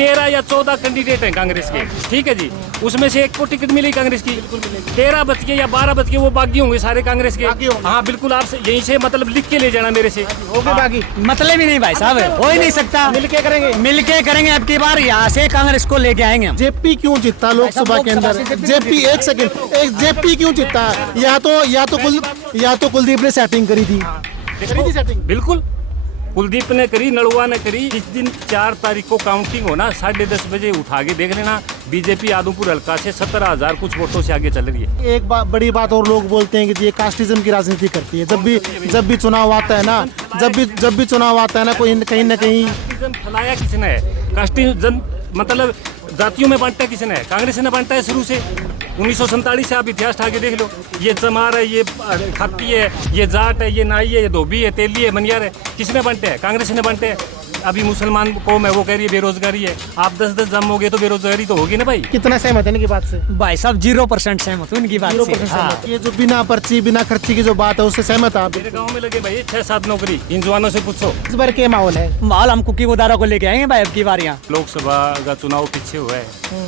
13 या 14 कैंडिडेट हैं कांग्रेस के, ठीक है जी, उसमें से एक को टिकट मिली कांग्रेस की, 13 बच के या 12 बच के वो बागी होंगे सारे कांग्रेस के। हाँ बिल्कुल, आप यहीं से मतलब लिख के ले जाना मेरे से। हो गए बागी? मतलब ही नहीं भाई साहब, हो ही नहीं सकता। मिलके करेंगे, मिलके करेंगे। अब की बार यहाँ से कांग्रेस को लेके आएंगे हम। जेपी क्यों जीतता लोकसभा के अंदर? जेपी, एक सेकंड, एक जेपी क्यों जीतता? या तो कुलदीप ने सेटिंग करी थी सेटिंग। बिल्कुल कुलदीप ने करी, नड़ुआ ने करी। इस दिन 4 तारीख को काउंटिंग होना, 10:30 बजे उठा के देख लेना, बीजेपी आदमपुर हल्का से 17,000 कुछ वोटों से आगे चल रही है। एक बड़ी बात और लोग बोलते हैं कि ये कास्टिज्म की राजनीति करती है। जब भी चुनाव आता है ना, जब भी चुनाव आता है ना, कोई कहीं ना कहीं कास्टिज्म फैलाया किसने है? कास्टिज्म मतलब जातियों में बांटा किसने है? कांग्रेस ने बांटा है शुरू से। 1947 से आप इतिहास उठा के देख लो, ये चमार है, ये खत्ती है, ये जाट है, ये नाई है, ये धोबी है, तेली है, मनियार है, किसने बांटे हैं? कांग्रेस ने बांटे हैं। अभी मुसलमान कौम है, वो कह रही है बेरोजगारी है। आप 10-10 जमोगे तो बेरोजगारी तो होगी ना भाई। कितना सहमत है इनकी बात से? भाई साहब 0% सहमत हूँ इनकी बात से। 0% हाँ। ये जो बिना पर्ची बिना खर्ची की जो बात है उससे सहमत है आप? मेरे गाँव में लगे भाई 6-7 नौकरी, इन जवानों से पूछो। इस बार क्या माहौल है? माहौल हम कुकी उदारा को लेके आएंगे भाई अब की बार यहाँ। लोकसभा का चुनाव पीछे हुआ है,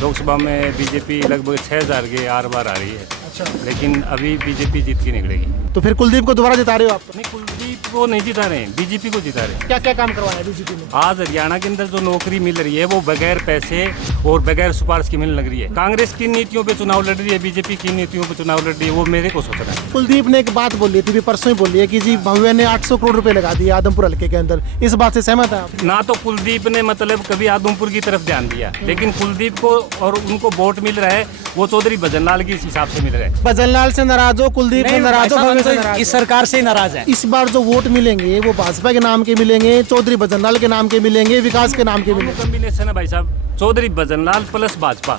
लोकसभा में बीजेपी लगभग 6,000 के आर बार आ रही है। अच्छा, लेकिन अभी बीजेपी जीत के निकलेगी। तो फिर कुलदीप को दोबारा जिता रहे हो आप? नहीं, कुलदीप को नहीं जिता रहे हैं, बीजेपी को जिता रहे हैं। क्या क्या काम करवाया है बीजेपी ने? आज हरियाणा के अंदर जो नौकरी मिल रही है वो बगैर पैसे और बगैर सिफारिश की मिलने लग रही है। कांग्रेस की नीतियों पे चुनाव लड़ रही है, बीजेपी की नीतियों पे चुनाव लड़ रही है, वो मेरे को सोचना है। कुलदीप ने एक बात बोली थी, परसों ही बोली है कि जी भव्य ने 800 करोड़ रुपए लगा दिए आदमपुर हल्के के अंदर। इस बात से सहमत है आप? ना तो कुलदीप ने मतलब कभी आदमपुर की तरफ ध्यान दिया, लेकिन कुलदीप को और उनको वोट मिल रहा है वो चौधरी भजनलाल के हिसाब से मिल रहा है। भजनलाल से नाराज हो, कुलदीप से नाराज हो, भव्य से नाराज इस सरकार से नाराज है। इस बार जो वोट मिलेंगे वो भाजपा के नाम के मिलेंगे, चौधरी भजनलाल के नाम के मिलेंगे, विकास के नाम के मिलेंगे। कॉम्बिनेशन है भाई साहब, चौधरी भजनलाल प्लस भाजपा,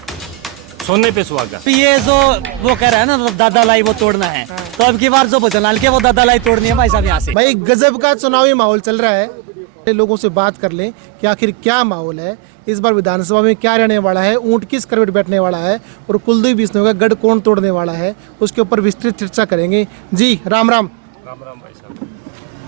सोने पे सुहागा। तो ये जो वो कह रहा है ना दादा लाई वो तोड़ना है, तो अब की बार जो भजनलाल के वो दादा लाई तोड़नी है भाई साहब यहाँ से। भाई गजब का चुनावी माहौल चल रहा है। लोगों से बात कर लें कि आखिर क्या माहौल है, इस बार विधानसभा में क्या रहने वाला है, ऊंट किस करवट बैठने वाला है और कुलदीप बिश्नोई का गढ़ कौन तोड़ने वाला है, उसके ऊपर विस्तृत चर्चा करेंगे। जी राम राम। राम राम भाई साहब।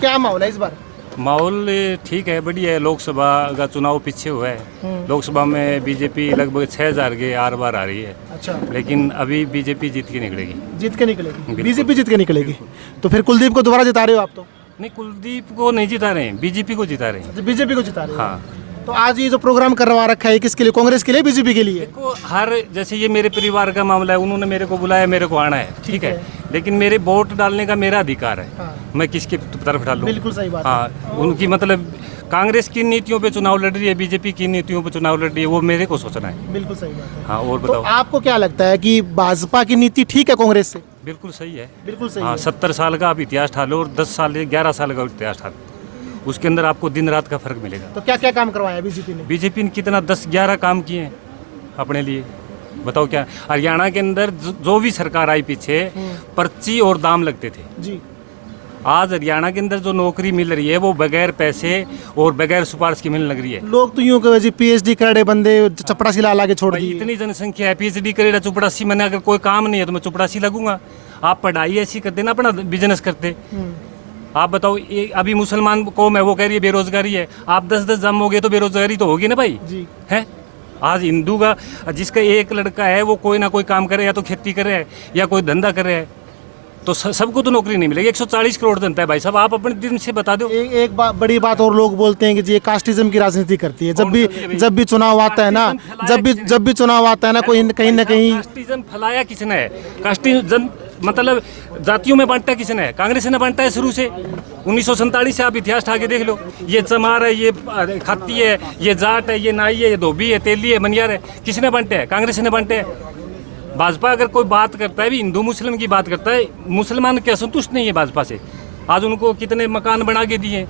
क्या माहौल है इस बार? माहौल ठीक है, बढ़िया है। लोकसभा का चुनाव पीछे हुआ है, लोकसभा में बीजेपी लगभग 6,000 के आर बार आ रही है। अच्छा, लेकिन अभी बीजेपी जीत के निकलेगी। जीत के निकलेगी, बीजेपी जीत के निकलेगी। तो फिर कुलदीप को दोबारा जिता रहे हो आप? तो नहीं, कुलदीप को नहीं जिता रहे हैं, बीजेपी को जिता रहे हैं। बीजेपी को जिता रहे हो? हाँ। तो आज ये जो प्रोग्राम करवा रखा है किसके लिए? कांग्रेस के लिए, बीजेपी के लिए? देखो, हर जैसे ये मेरे परिवार का मामला है, उन्होंने मेरे को बुलाया, मेरे को आना है, ठीक है, लेकिन मेरे वोट डालने का मेरा अधिकार है। हाँ। मैं किसके तरफ डालूं? बिल्कुल सही बात है। हाँ, उनकी मतलब कांग्रेस की नीतियों पे चुनाव लड़ रही है, बीजेपी की नीतियों पे चुनाव लड़ रही है, वो मेरे को सोचना है। बिल्कुल सही बात है। हाँ, और तो बताओ। आपको क्या लगता है कि भाजपा की नीति ठीक है कांग्रेस से? बिल्कुल सही है। बिल्कुल सही हाँ, है। 70 साल का आप इतिहास ठालो और 10 साल 11 साल का इतिहास ठालो, उसके अंदर आपको दिन रात का फर्क मिलेगा। तो क्या क्या काम करवाया बीजेपी ने? बीजेपी ने कितना 10-11 काम किए हैं अपने लिए, बताओ क्या। हरियाणा के अंदर जो भी सरकार आई पीछे, पर्ची और दाम लगते थे। जी, आज हरियाणा के अंदर जो नौकरी मिल रही है वो बगैर पैसे और बगैर सिफारिश की मिलने लग रही है। लोग तो यूं कहे जी पीएचडी करे बंदे चपड़ासी ला के छोड़ भाई, दिए। इतनी जनसंख्या है, पीएचडी करेगा चुपड़ासी, मैंने अगर कोई काम नहीं है तो मैं चुपड़ासी लगूंगा। आप पढ़ाई ऐसी करते ना, अपना बिजनेस करते। आप बताओ, ये अभी मुसलमान कौम है, वो कह रही है बेरोजगारी है। आप 10-10 जमोगे तो बेरोजगारी तो होगी ना भाई। जी, है। आज हिंदू का जिसका एक लड़का है वो कोई ना कोई काम करे, या तो खेती करे है या कोई धंधा करे है, तो सबको तो नौकरी नहीं मिलेगी। 140 करोड़ जनता है भाई साहब, आप अपने दिन से बता दो। एक बड़ी बात और लोग बोलते हैं कि जी ये कास्टिज्म की राजनीति करती है। जब भी चुनाव आता है ना, जब भी चुनाव आता है ना, कोई कहीं ना कहीं कास्टिज्म फैलाया किसने है? कास्टिज्म मतलब जातियों में बांटा किसने है? कांग्रेस ने बांटा है शुरू से। 1947 से आप इतिहास उठा के देख लो, ये चमार है, ये खत्ती है, ये जाट है, ये नाई है, ये धोबी है, तेली है, मनियार है, किसने बांटे हैं? कांग्रेस ने बांटे हैं। भाजपा अगर कोई बात करता है, भी हिंदू मुस्लिम की बात करता है, मुसलमान क्या संतुष्ट नहीं है भाजपा से? आज उनको कितने मकान बना के दिए,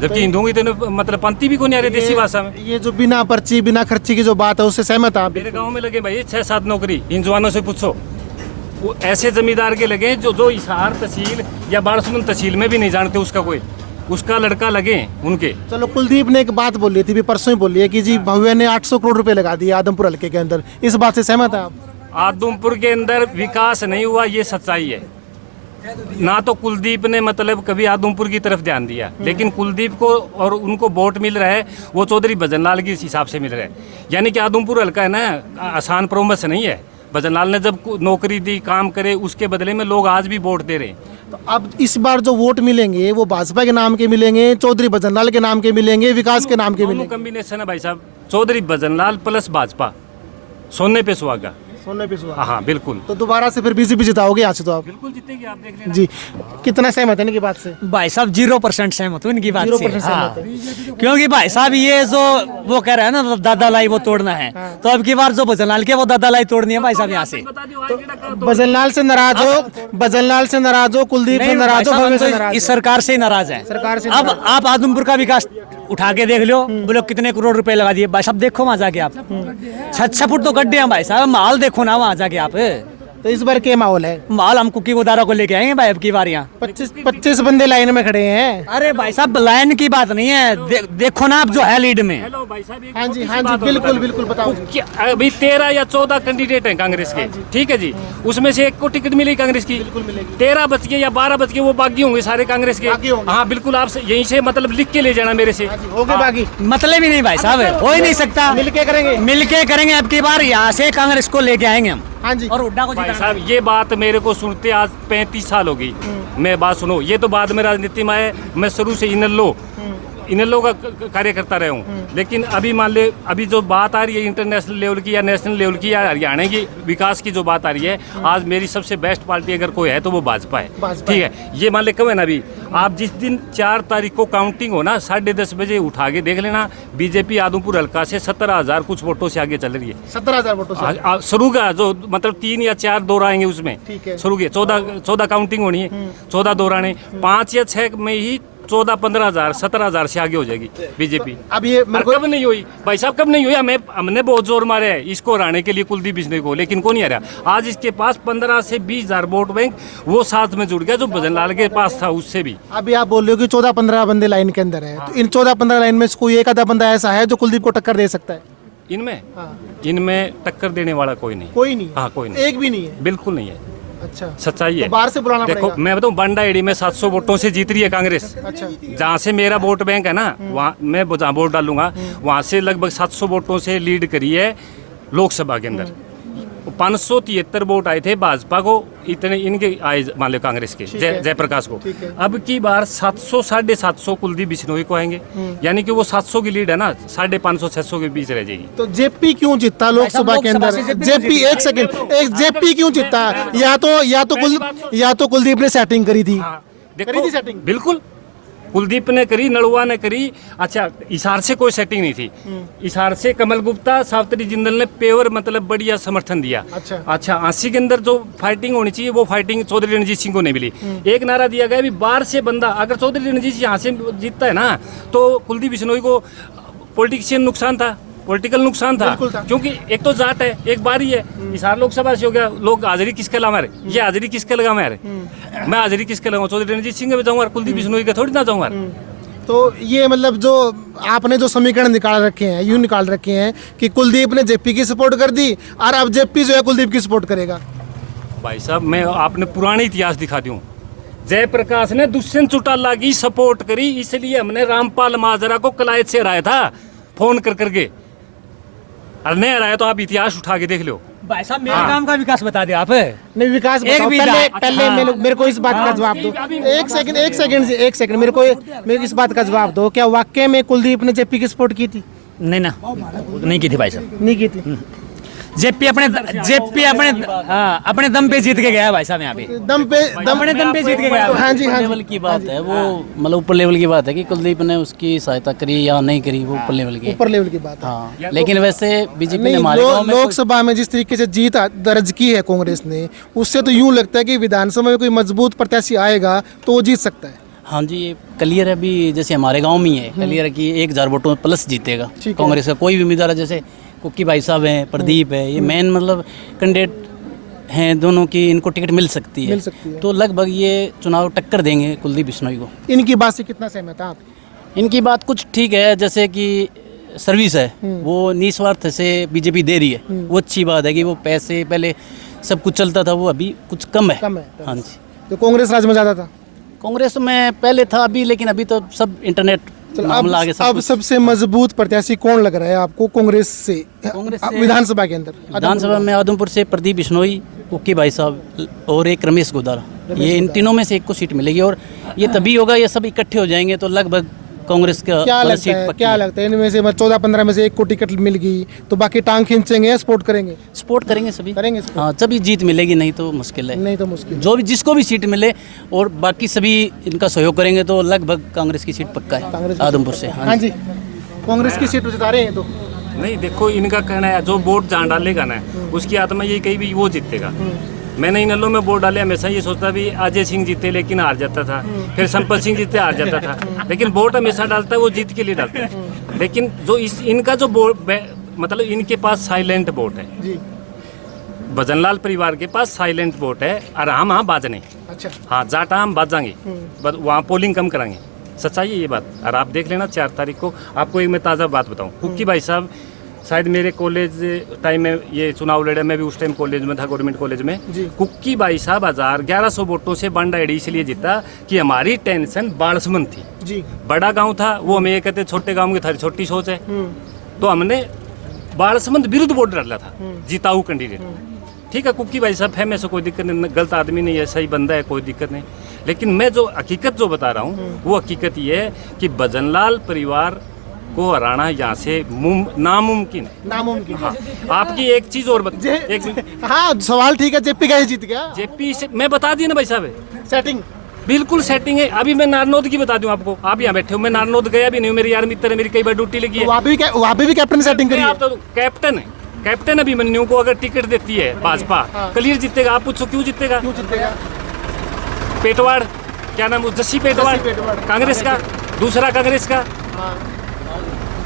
जबकि हिंदुओं की तो मतलब पंक्ति भी को नहीं आ रही देसी भाषा में। ये जो बिना पर्ची बिना खर्ची की जो बात है उससे सहमत आप? मेरे गांव में लगे भाई 6-7 नौकरी, इन जवानों से पूछो। वो ऐसे जमींदार के लगे जो हिसार तहसील या बाड़सून तहसील में भी नहीं जानते उसका कोई, उसका लड़का लगे उनके। चलो, कुलदीप ने एक बात बोली थी, परसों ही बोली है कि जी भव्य ने 800 करोड़ रुपए लगा दिए आदमपुर हल्के के अंदर। इस बात से सहमत है आप? आदमपुर के अंदर विकास नहीं हुआ, ये सच्चाई है। ना तो कुलदीप ने मतलब कभी आदमपुर की तरफ ध्यान दिया, लेकिन कुलदीप को और उनको वोट मिल रहा है वो चौधरी भजनलाल के हिसाब से मिल रहा है। यानी कि आदमपुर हल्का है ना, आसान प्रोमस नहीं है। भजनलाल ने जब नौकरी दी, काम करे, उसके बदले में लोग आज भी वोट दे रहे हैं। तो अब इस बार जो वोट मिलेंगे वो भाजपा के नाम के मिलेंगे, चौधरी भजनलाल के नाम के मिलेंगे, विकास के नाम के दोनों मिलेंगे? कॉम्बिनेशन है भाई साहब, चौधरी भजनलाल प्लस भाजपा, सोने पे सुहागा। सोने पे सुहागा। हाँ बिल्कुल, तो दोबारा से फिर बीजेपी जिताओगे यहाँ से? तो आप बिल्कुल जीतेगी, आप देख लेना। जी कितना सहमत है इनकी बात से? भाई साहब 0% सहमत हूँ इनकी बात से। 0% हाँ। सहमत क्योंकि भाई साहब ये जो वो कह रहे हैं ना दादा लाई वो तोड़ना है, तो अब की बार जो भजनलाल के वो दादा लाई तोड़नी है भाई साहब यहाँ से। भजनलाल से नाराज हो, भजनलाल से नाराज हो, कुलदीप से नहीं, नाराज हो, भाई भव्य साहब, से हम तो नाराज इस हो। सरकार से ही नाराज है। सरकार से अब आप आदमपुर का विकास उठा के देख लो, बोलो कितने करोड़ रुपए लगा दिए भाई साहब। देखो वहां जाके आप 6 फुट तो गड्ढे हैं भाई साहब, माल देखो ना वहां जाके आप। तो इस बार क्या माहौल है? माल हम कुकी गोदारा को लेके आएंगे भाई अब की बार यहाँ। 25 बंदे लाइन में खड़े हैं। अरे भाई साहब लाइन की बात नहीं है, देखो ना आप जो है लीड में। हेलो भाई साहब, एक हाँ जी, छोटी सी हाँ जी, बात और बिल्कुल बता बिल्कुल बताओ जी। क्या अभी 13 या 14 कैंडिडेट हैं कांग्रेस के, ठीक है जी, उसमें से एक को टिकट मिली कांग्रेस की, 13 बच गए या 12 बच गए, वो बागी होंगे सारे कांग्रेस के। बागी होंगे। हाँ बिल्कुल, आप यहीं से मतलब लिख के ले जाना मेरे से। हो गए बागी? मतलब ही नहीं भाई साहब, हो ही नहीं सकता। मिलके करेंगे। मिलके करेंगे अब की बार, यहाँ से कांग्रेस को लेके आएंगे हम। हाँ जी। और हुड्डा को भाई जिताना। साहब ये बात मेरे को सुनते आज 35 साल हो गई। मैं बात सुनो, ये तो बाद में राजनीति में आए, मैं शुरू से इनेलो का कार्यकर्ता रहा हूँ। लेकिन अभी मान ले, अभी जो बात आ रही है इंटरनेशनल लेवल की या नेशनल लेवल की या हरियाणा की विकास की जो बात आ रही है, आज मेरी सबसे बेस्ट पार्टी अगर कोई है तो वो भाजपा है। ठीक है, ये मान ले कब है ना, अभी आप जिस दिन 4 तारीख को काउंटिंग हो ना, 10:30 बजे उठा के देख लेना, बीजेपी आदमपुर हल्का से 17,000 कुछ वोटों से आगे चल रही है। 17,000 वोटों से शुरू का जो मतलब 3 या 4 दौर आएंगे उसमें, ठीक है। शुरू के 14 काउंटिंग होनी है, 14 दौर आने, 5 या 6 में ही 14-15,000 17,000 से आगे हो जाएगी बीजेपी। अब ये मेरे को कब नहीं हुई भाई साहब, कब नहीं हुई? हमने बहुत जोर मारे है इसको हराने के लिए, कुलदीप बिश्नोई को, लेकिन कौन नहीं हरा। आज इसके पास 15 से 20,000 वोट बैंक वो साथ में जुड़ गया जो भजनलाल के पास था उससे भी। अभी आप बोल रहे हो कि 14-15 बंदे लाइन के अंदर है, तो इन 14-15 लाइन में से कोई एक आधा बंदा ऐसा है जो कुलदीप को टक्कर दे सकता है? इनमें टक्कर देने वाला कोई नहीं। कोई नहीं? हाँ कोई नहीं, एक भी नहीं है? बिल्कुल नहीं है। अच्छा, सच्चाई है। तो बाहर से बुलाना देखो पड़ेगा। मैं बताऊं, बांडा एडी में 700 वोटों से जीत रही है कांग्रेस। अच्छा, जहाँ से मेरा वोट बैंक है ना, वहाँ मैं जहाँ वोट डालूंगा वहाँ से लगभग 700 वोटों से लीड करी है लोकसभा के अंदर। 573 वोट आए थे भाजपा को, इतने इनके आए मान लो कांग्रेस के जयप्रकाश को। अब की बार 700 750 कुलदीप बिश्नोई को आएंगे, यानी कि वो 700 की लीड है ना, 550-600 के बीच रह जाएगी। तो जेपी क्यों जीतता लोकसभा के अंदर? जेपी एक सेकंड, जेपी क्यों जीतता? या तो कुलदीप ने सेटिंग करी थी। देखो थी सेटिंग? बिल्कुल कुलदीप ने करी, नलुआ ने करी। अच्छा, हिसार से कोई सेटिंग नहीं थी। हिसार से कमल गुप्ता, सावित्री जिंदल ने पेवर मतलब बढ़िया समर्थन दिया। अच्छा, आंसी के अंदर जो फाइटिंग होनी चाहिए वो फाइटिंग चौधरी रणजीत सिंह को नहीं मिली। एक नारा दिया गया भी बाहर से बंदा, अगर चौधरी रणजीत सिंह यहाँ से जीतता है ना तो कुलदीप बिश्नोई को पॉलिटिशियन नुकसान था, पॉलिटिकल नुकसान था, क्योंकि एक तो जाट है, एक बारी है, हिसार लोकसभा से हो गया। लोग हाजिरी किसके लगा मारे, ये हाजिरी किसके लगा मारे, मैं हाजिरी किसके लगाऊं? चौधरी रणजीत सिंह में जाऊंगा, कुलदीप बिश्नोई के थोड़ी ना जाऊंगा। तो ये मतलब जो आपने जो समीकरण निकाल रखे हैं, यूं निकाल रखे हैं कि कुलदीप ने जेपी की सपोर्ट कर दी और अब जेपी जो है कुलदीप की सपोर्ट करेगा। भाई साहब मैं आपने पुराने इतिहास दिखा दूं, जयप्रकाश ने दुष्यंत चौटाला की सपोर्ट करी, इसलिए हमने रामपाल माजरा को कलायत से हराया था फोन कर करके। और नहीं हराया तो आप इतिहास उठा के देख लो। भाई साहब मेरे काम का विकास बता दे आप। नहीं विकास एक बताओ, भी पहले मेरे को इस बात का जवाब दो। एक सेकंड मेरे इस बात का जवाब दो, क्या वाकई में कुलदीप ने जेपी की सपोर्ट की थी? नहीं ना, नहीं की थी भाई साहब, नहीं की थी। जेपी अपने दम पे जीत के गया भाई साहब, यहाँ पे अपने दम पे जीत के गया। हाँ जी, हाँ लेवल की बात है वो, मतलब ऊपर लेवल की बात है कि कुलदीप ने उसकी सहायता करी या नहीं करी, वो ऊपर लेवल की ऊपर लेवल की बात है। हाँ, लेकिन वैसे बीजेपी ने नहीं, हमारे गांव में लोकसभा में जिस तरीके से जीत दर्ज की है कांग्रेस ने, उससे तो यूं लगता है कि विधानसभा में कोई मजबूत प्रत्याशी आएगा तो वो जीत सकता है। हाँ जी, ये क्लियर है। अभी जैसे हमारे गांव में ही है क्लियर है कि 1,000 वोटों प्लस जीतेगा कांग्रेस का कोई भी उम्मीदवार है। जैसे कुक्की भाई साहब हैं, प्रदीप है, ये मेन मतलब कैंडिडेट हैं दोनों की, इनको टिकट मिल सकती है। तो लगभग ये चुनाव टक्कर देंगे कुलदीप बिश्नोई को। इनकी बात से कितना सहमत है आप? इनकी बात कुछ ठीक है, जैसे कि सर्विस है वो निस्वार्थ से बीजेपी दे रही है, वो अच्छी बात है कि वो पैसे पहले सब कुछ चलता था, वो अभी कुछ कम है। हाँ जी, तो कांग्रेस राज में ज़्यादा था। कांग्रेस में पहले था अभी, लेकिन अभी तो सब इंटरनेट चलो मामला आगे सब अब कुछ। सबसे मजबूत प्रत्याशी कौन लग रहा है आपको कांग्रेस से विधानसभा के अंदर? विधानसभा में आदमपुर से प्रदीप बिश्नोई, कुक्की भाई साहब और एक रमेश गोदारा, ये इन तीनों में से एक को सीट मिलेगी। और ये तभी होगा, ये सब इकट्ठे हो जाएंगे तो लगभग कांग्रेस का क्या वाला लगता सीट है, पक्की क्या है। लगता है इनमें से 14-15 में से एक को टिकट मिल गई तो बाकी टांग खींचेंगे या सपोर्ट करेंगे? सपोर्ट करेंगे सभी, करेंगे support? हाँ तभी जीत मिलेगी, नहीं तो मुश्किल है। नहीं तो मुश्किल। जो भी जिसको भी सीट मिले और बाकी सभी इनका सहयोग करेंगे तो लगभग कांग्रेस की सीट पक्का कांग्रेस है की आदमपुर से। हाँ जी, कांग्रेस की सीट जिता रहे हैं तो नहीं देखो, इनका कहना है जो वोट जहाँ डालेगा ना उसकी आत्मा ये कहीं भी वो जीतेगा। मैंने इन में वोट डाले, हमेशा ये सोचता भी अजय सिंह जीते लेकिन हार जाता था, फिर संपत सिंह जीते हार जाता था, लेकिन वोट हमेशा डालता है वो जीत के लिए डालता है। लेकिन जो इनका जो वोट मतलब इनके पास साइलेंट वोट है जी। भजनलाल परिवार के पास साइलेंट वोट है और हम हाँ बाजने, अच्छा, हाँ जाटा हम बाजाएंगे, बस वहाँ पोलिंग कम कराएंगे। सच्चाई है ये बात। और आप देख लेना 4 तारीख को। आपको एक मैं ताज़ा बात बताऊँ, कुक्की भाई साहब शायद मेरे कॉलेज टाइम में ये चुनाव लड़े, मैं भी उस टाइम कॉलेज में था, गवर्नमेंट कॉलेज में। जी। कुक्की भाई साहब 1100 वोटों से बंड आईडी इसलिए जीता कि हमारी टेंशन बालसमंद थी। जी। बड़ा गांव था, वो हमें ये कहते छोटे गांव की थारी छोटी सोच है, तो हमने बालसमंद विरुद्ध वोट डाला था, जीताऊ कैंडिडेट। ठीक है, कुक्की भाई साहब फेमस है, कोई दिक्कत नहीं, गलत आदमी नहीं है, सही बंदा है, कोई दिक्कत नहीं। लेकिन मैं जो हकीकत जो बता रहा हूँ वो हकीकत ये है कि भजनलाल परिवार को हराना यहाँ से नामुमकिन है। नामुमकिन। हाँ, आपकी एक चीज और हाँ, सवाल ठीक है, जेपी का ही जीत गया। जेपी से मैं बता दिया ना भाई साहब, सेटिंग बिल्कुल सेटिंग है। अभी मैं नारनौद की बता दूं आपको, आप यहाँ बैठे हो, मैं नारनौद गया भी नहीं हूँ, मेरी यार मित्र है, मेरी कई बार ड्यूटी लगी है। वहाँ पे भी कैप्टन सेटिंग करी है। आप तो कैप्टन है, कैप्टन अभिमन्यु को अगर टिकट देती है भाजपा, क्लियर जीतेगा। आप पूछो क्यों जीतेगा? क्यों जीतेगा? पेटवाड़, क्या नाम, जस्सी पेटवाड़ पेटवाड़। कांग्रेस का, दूसरा कांग्रेस का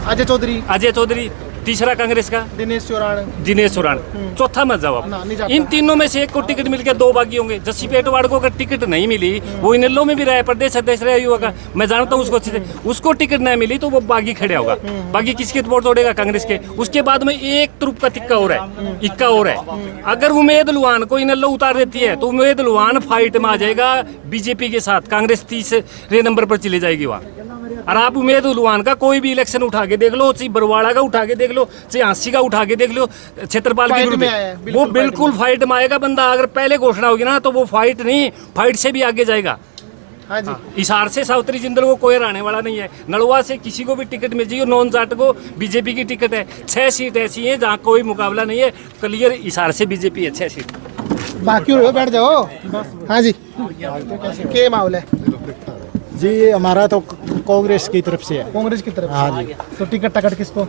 अजय चौधरी, तीसरा कांग्रेस का दिनेश चौरान, चौथा मत जाओ ना, आप। नहीं जाता। इन तीनों में से एक को टिकट मिल गया, 2 बागी होंगे। जस्सी पेटवाड़ को अगर टिकट नहीं मिली, वो इनेलो में भी रहा है, प्रदेश अध्यक्ष रहा युवा का, मैं जानता हूँ उसको अच्छे से, उसको टिकट नहीं मिली तो वो बागी खड़े होगा। बागी किसके वोट तोड़ेगा? कांग्रेस के। उसके बाद में एक तुरुप का तिक्का हो रहा है, इक्का हो रहा है। अगर उमेद लुहान को इनेलो उतार देती है तो उमेद लुहान फाइट में आ जाएगा बीजेपी के साथ, कांग्रेस 3रे नंबर पर चली जाएगी वहाँ। और आप उमेद लुहान का कोई भी इलेक्शन उठा के देख लो, चाहे बरवाड़ा का उठा के देख लो, चाहे हाँसी का उठा के देख लो, क्षेत्रपाल के विरुद्ध, वो बिल्कुल फाइट में आएगा बंदा। अगर पहले घोषणा होगी ना तो वो फाइट नहीं, फाइट से भी आगे जाएगा। हाँ जी। हिसार से सावित्री जिंदल को कोई हराने वाला नहीं है। नलवा से किसी को भी टिकट मिल जाएगी, नॉन जाट को बीजेपी की टिकट है। 6 सीट ऐसी हैं जहाँ कोई मुकाबला नहीं है, क्लियर हिसार से बीजेपी है 6 सीट। बाकी हो बैठ जाओ। हाँ जी, क्या माहौल है जी? हमारा तो कांग्रेस की तरफ से है। कांग्रेस की तरफ? हाँ जी। तो टिकट किसको?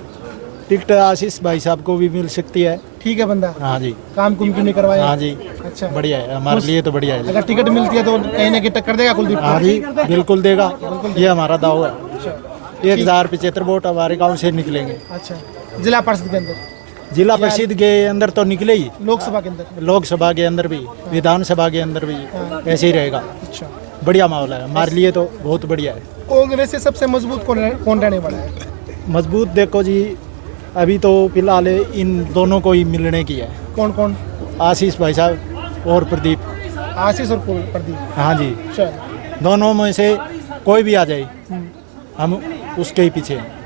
टिकट आशीष भाई साहब को भी मिल सकती है। ठीक है बंदा। हाँ जी। काम कुम क्यों नहीं करवाया? हाँ जी। अच्छा, बढ़िया है, हमारे लिए तो बढ़िया है। अगर टिकट मिलती है तो कहीं ना कहीं टक्कर देगा कुलदीप? हाँ जी, बिल्कुल देगा, ये हमारा दावा है। 1075 वोट हमारे गांव से निकलेंगे। अच्छा, जिला परिषद के अंदर? जिला परिषद के अंदर तो निकले ही, लोकसभा के अंदर? लोकसभा के अंदर भी, विधानसभा के अंदर भी ऐसे ही रहेगा। अच्छा, बढ़िया माहौल है, हमारे लिए तो बहुत बढ़िया है। कांग्रेस से सबसे मजबूत कौन रहने वाला है? मजबूत देखो जी, अभी तो फिलहाल इन दोनों को ही मिलने की है। कौन कौन? आशीष भाई साहब और प्रदीप। आशीष और प्रदीप? हाँ जी, चल, दोनों में से कोई भी आ जाए हम उसके ही पीछे हैं।